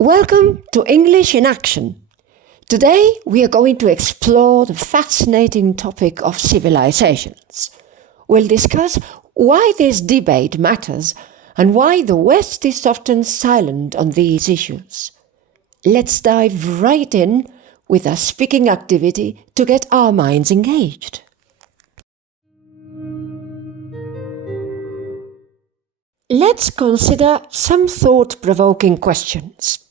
Welcome to English in Action. Today we are going to explore the fascinating topic of civilizations. We'll discuss why this debate matters and why the West is often silent on these issues. Let's dive right in with a speaking activity to get our minds engaged. Let's consider some thought-provoking questions.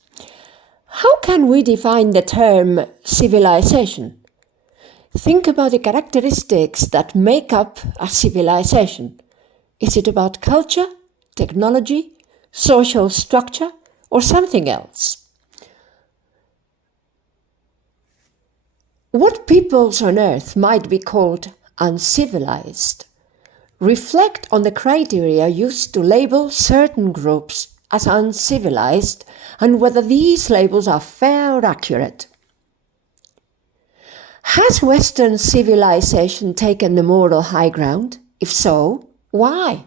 How can we define the term civilization? Think about the characteristics that make up a civilization. Is it about culture, technology, social structure, or something else? What peoples on Earth might be called uncivilized? Reflect on the criteria used to label certain groups as uncivilized and whether these labels are fair or accurate. Has Western civilization taken the moral high ground? If so, why?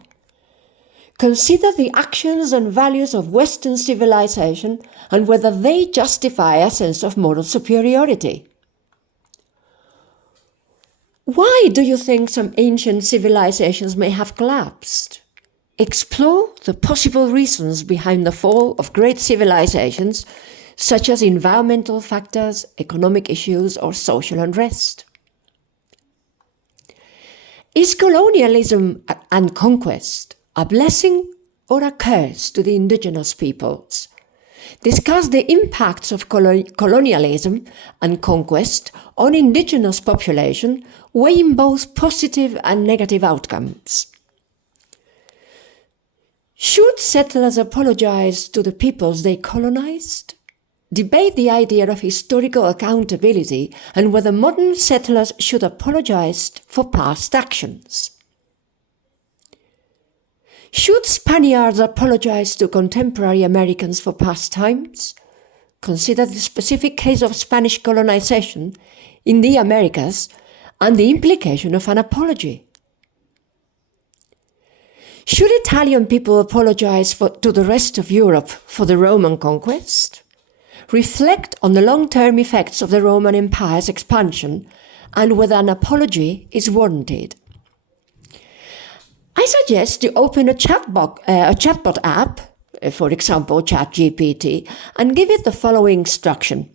Consider the actions and values of Western civilization and whether they justify a sense of moral superiority. Why do you think some ancient civilizations may have collapsed? Explore the possible reasons behind the fall of great civilizations, such as environmental factors, economic issues, or social unrest. Is colonialism and conquest a blessing or a curse to the indigenous peoples? Discuss the impacts of colonialism and conquest on indigenous population, weighing both positive and negative outcomes. Should settlers apologize to the peoples they colonized? Debate the idea of historical accountability and whether modern settlers should apologize for past actions. Should Spaniards apologize to contemporary Americans for past times? Consider the specific case of Spanish colonization in the Americas and the implication of an apology. Should Italian people apologize to the rest of Europe for the Roman conquest? Reflect on the long-term effects of the Roman Empire's expansion and whether an apology is warranted. I suggest you open a chatbot app, for example ChatGPT, and give it the following instruction.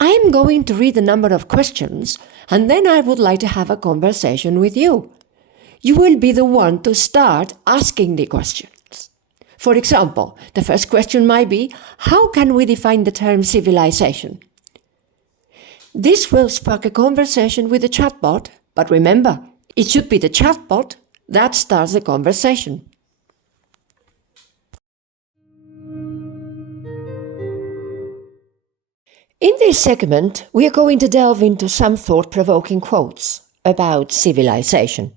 I am going to read a number of questions and then I would like to have a conversation with you. You will be the one to start asking the questions. For example, the first question might be, how can we define the term civilization? This will spark a conversation with the chatbot, but remember, it should be the chatbot that starts the conversation. In this segment, we are going to delve into some thought-provoking quotes about civilization.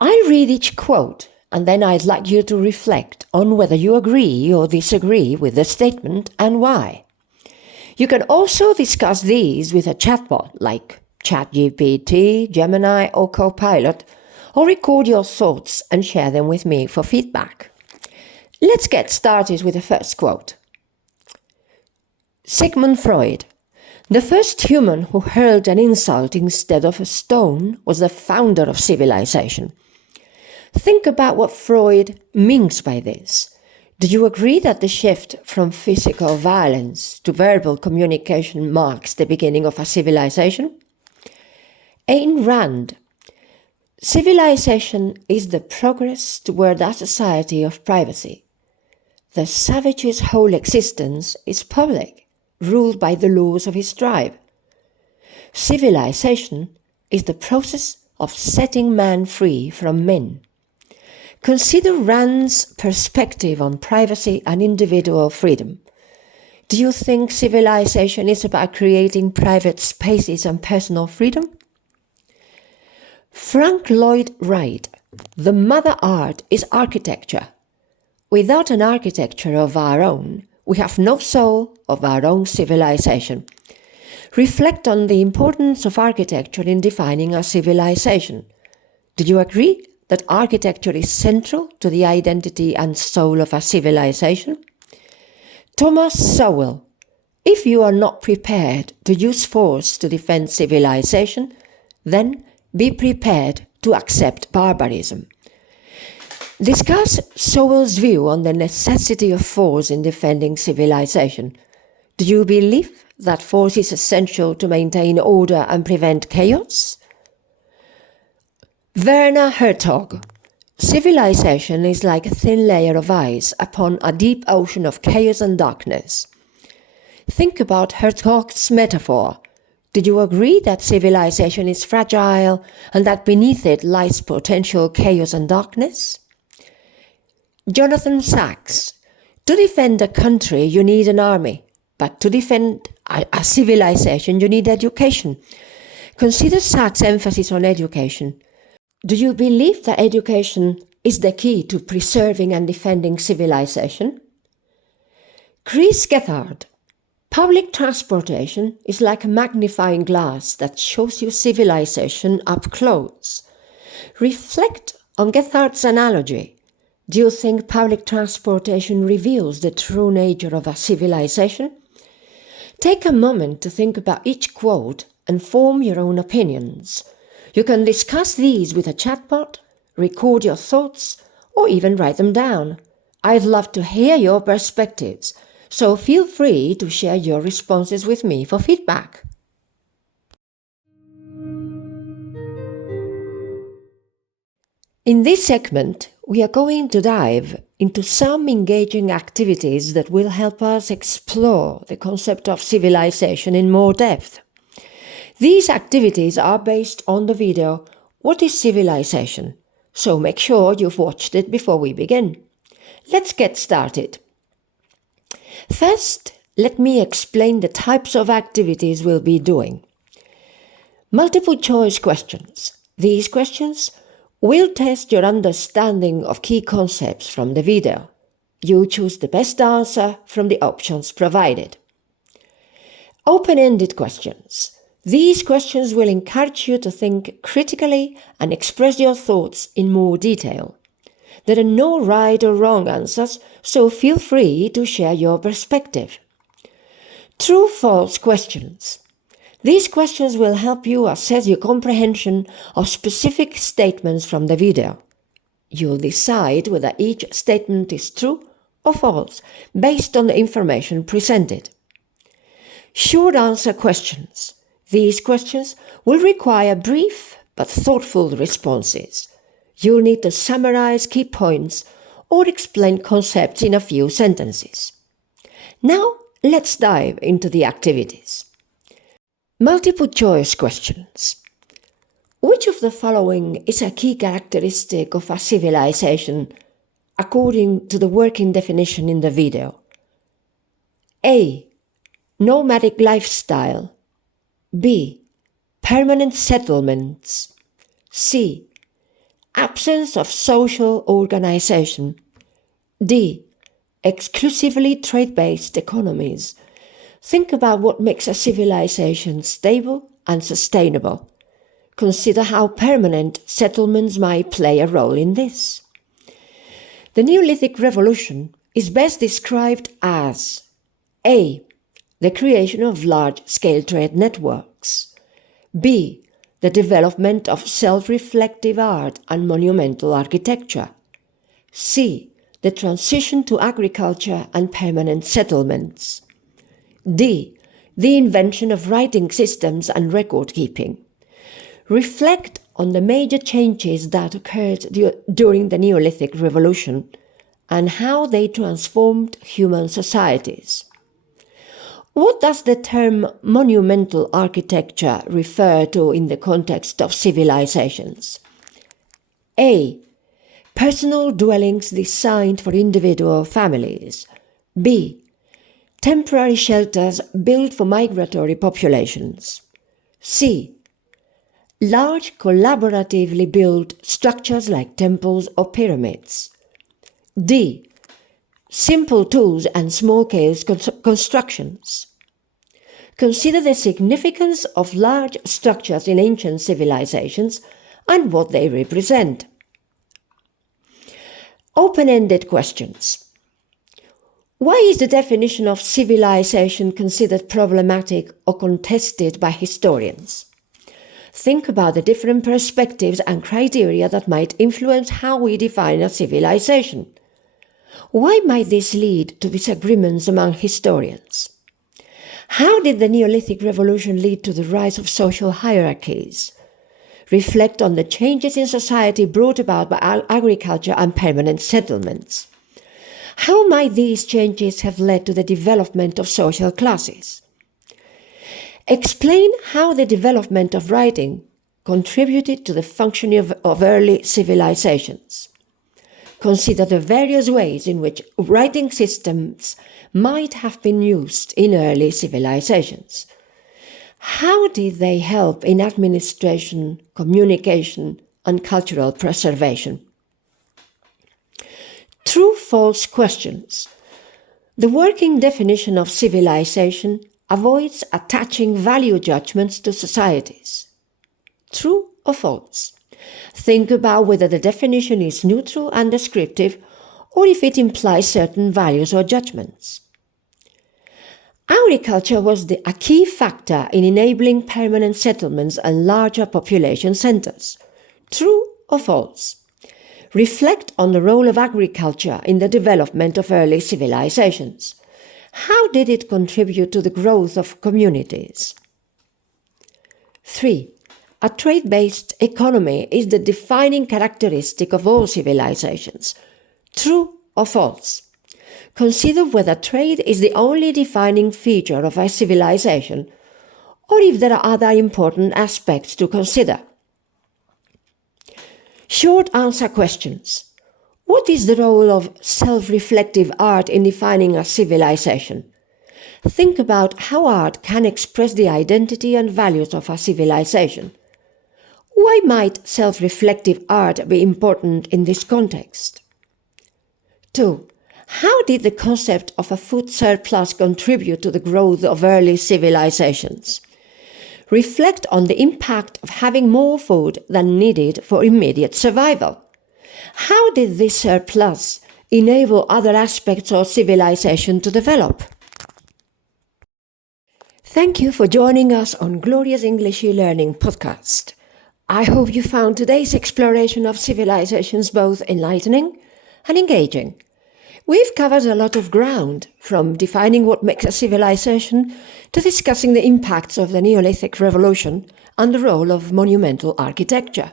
I'll read each quote, and then I'd like you to reflect on whether you agree or disagree with the statement and why. You can also discuss these with a chatbot like ChatGPT, Gemini, or Copilot, or record your thoughts and share them with me for feedback. Let's get started with the first quote. Sigmund Freud. The first human who hurled an insult instead of a stone was the founder of civilization. Think about what Freud means by this. Do you agree that the shift from physical violence to verbal communication marks the beginning of a civilization? Ayn Rand. Civilization is the progress toward a society of privacy. The savage's whole existence is public, ruled by the laws of his tribe. Civilization is the process of setting man free from men. Consider Rand's perspective on privacy and individual freedom. Do you think civilization is about creating private spaces and personal freedom? Frank Lloyd Wright. The mother art is architecture. Without an architecture of our own, we have no soul of our own civilization. Reflect on the importance of architecture in defining our civilization. Do you agree that architecture is central to the identity and soul of a civilization? Thomas Sowell. If you are not prepared to use force to defend civilization, then be prepared to accept barbarism. Discuss Sowell's view on the necessity of force in defending civilization. Do you believe that force is essential to maintain order and prevent chaos? Werner Herzog. Civilization is like a thin layer of ice upon a deep ocean of chaos and darkness. Think about Herzog's metaphor. Do you agree that civilization is fragile and that beneath it lies potential chaos and darkness? Jonathan Sachs. To defend a country, you need an army, but to defend a civilization, you need education. Consider Sachs' emphasis on education. Do you believe that education is the key to preserving and defending civilization? Chris Gethard. Public transportation is like a magnifying glass that shows you civilization up close. Reflect on Gethard's analogy. Do you think public transportation reveals the true nature of a civilization? Take a moment to think about each quote and form your own opinions. You can discuss these with a chatbot, record your thoughts, or even write them down. I'd love to hear your perspectives, so feel free to share your responses with me for feedback. In this segment, we are going to dive into some engaging activities that will help us explore the concept of civilization in more depth. These activities are based on the video, What is Civilization? So make sure you've watched it before we begin. Let's get started. First, let me explain the types of activities we'll be doing. Multiple choice questions. These questions will test your understanding of key concepts from the video. You choose the best answer from the options provided. Open-ended questions. These questions will encourage you to think critically and express your thoughts in more detail. There are no right or wrong answers, so feel free to share your perspective. True-false questions. These questions will help you assess your comprehension of specific statements from the video. You'll decide whether each statement is true or false based on the information presented. Short answer questions. These questions will require brief but thoughtful responses. You'll need to summarize key points or explain concepts in a few sentences. Now, let's dive into the activities. Multiple choice questions. Which of the following is a key characteristic of a civilization according to the working definition in the video? A. Nomadic lifestyle. B. Permanent settlements. C. Absence of social organization. D. Exclusively trade-based economies. Think about what makes a civilization stable and sustainable. Consider how permanent settlements might play a role in this. The Neolithic Revolution is best described as A. The creation of large-scale trade networks. B. The development of self-reflective art and monumental architecture. C. The transition to agriculture and permanent settlements. D. The invention of writing systems and record-keeping. Reflect on the major changes that occurred during the Neolithic Revolution and how they transformed human societies. What does the term monumental architecture refer to in the context of civilizations? A. Personal dwellings designed for individual families. B. Temporary shelters built for migratory populations. C. Large collaboratively built structures like temples or pyramids. D. Simple tools and small-scale constructions. Consider the significance of large structures in ancient civilizations and what they represent. Open-ended questions. Why is the definition of civilization considered problematic or contested by historians? Think about the different perspectives and criteria that might influence how we define a civilization. Why might this lead to disagreements among historians? How did the Neolithic Revolution lead to the rise of social hierarchies? Reflect on the changes in society brought about by agriculture and permanent settlements. How might these changes have led to the development of social classes? Explain how the development of writing contributed to the functioning of early civilizations. Consider the various ways in which writing systems might have been used in early civilizations. How did they help in administration, communication, and cultural preservation? True-false questions. The working definition of civilization avoids attaching value judgments to societies. True or false? Think about whether the definition is neutral and descriptive, or if it implies certain values or judgments. Agriculture was a key factor in enabling permanent settlements and larger population centers. True or false? Reflect on the role of agriculture in the development of early civilizations. How did it contribute to the growth of communities? 3. A trade-based economy is the defining characteristic of all civilizations. True or false? Consider whether trade is the only defining feature of a civilization, or if there are other important aspects to consider. Short answer questions. What is the role of self-reflective art in defining a civilization? Think about how art can express the identity and values of a civilization. Why might self-reflective art be important in this context? 2. How did the concept of a food surplus contribute to the growth of early civilizations? Reflect on the impact of having more food than needed for immediate survival. How did this surplus enable other aspects of civilization to develop? Thank you for joining us on Gloria's English e-learning podcast. I hope you found today's exploration of civilizations both enlightening and engaging. We've covered a lot of ground, from defining what makes a civilization to discussing the impacts of the Neolithic Revolution and the role of monumental architecture.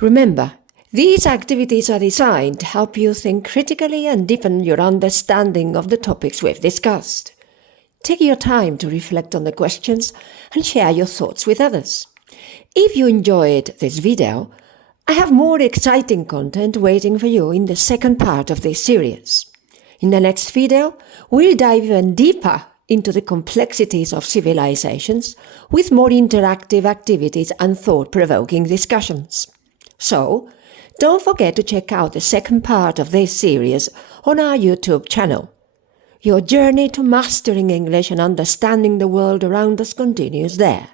Remember, these activities are designed to help you think critically and deepen your understanding of the topics we've discussed. Take your time to reflect on the questions and share your thoughts with others. If you enjoyed this video, I have more exciting content waiting for you in the second part of this series. In the next video, we'll dive even deeper into the complexities of civilizations with more interactive activities and thought-provoking discussions. So, don't forget to check out the second part of this series on our YouTube channel. Your journey to mastering English and understanding the world around us continues there.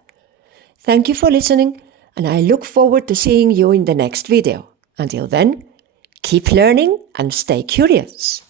Thank you for listening, and I look forward to seeing you in the next video. Until then, keep learning and stay curious.